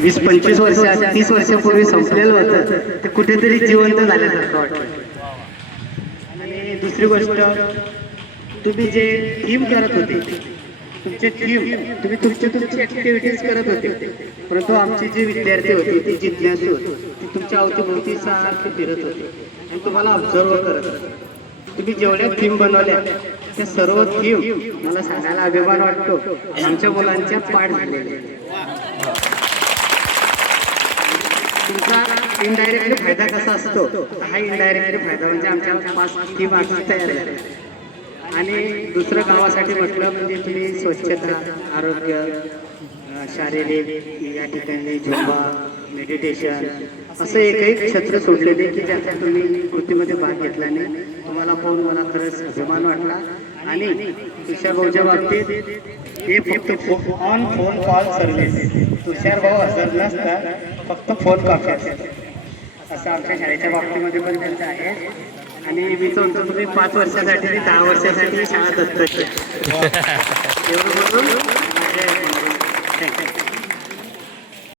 20-25 वर्ष 30 वर्षापूर्वी संपलेलं होतं ते कुठेतरी जिवंत झाल्यासारखं वाटतं. आणि दुसरी गोष्ट, तुम्ही जे थीम करत होते, तुमचे थीम तुम्ही तुमची ऍक्टिव्हिटीज करत होते, परंतु आमची जी विद्यार्थी होती ती जिज्ञासू होती, ती तुमच्या अवतीभोवती सारखी फिरत होती आणि तुम्हाला ऑब्झर्व करत होते. तुम्ही जेवढ्या थीम बनवल्या त्या सर्व थीम मला सांगायला अभिमान वाटतो आमच्या मुलांच्या पाठ झालेल्या. तुमचा इनडायरेक्टली फायदा कसा असतो, हा इनडायरेक्टली फायदा म्हणजे आमच्या 5 थीम आजच तयार झाल्या. आणि दुसरं गावासाठी म्हटलं म्हणजे तुम्ही स्वच्छता, आरोग्य, शारीरिक, या ठिकाणी झुंबा, मेडिटेशन असं एकही क्षेत्र सोडलेले की ज्याचा तुम्ही कृतीमध्ये भाग घेतला नाही. तुम्हाला पाहून मला खरंच अभिमान वाटला. आणि तुषार भाऊच्या बाबतीत हे फक्त ऑन फोन कॉल सर्व्हिस, तुषार भाऊ हजर नसतात, फक्त फोन कॉल असं आमच्या शाळेच्या बाबतीमध्ये पण त्यांचं आहे. आणि मी म्हणतो तुम्ही 5 वर्षासाठी 10 वर्षासाठी शाळा दत्तक घ्या. एवढं बोलून माझ्या थँक्यू.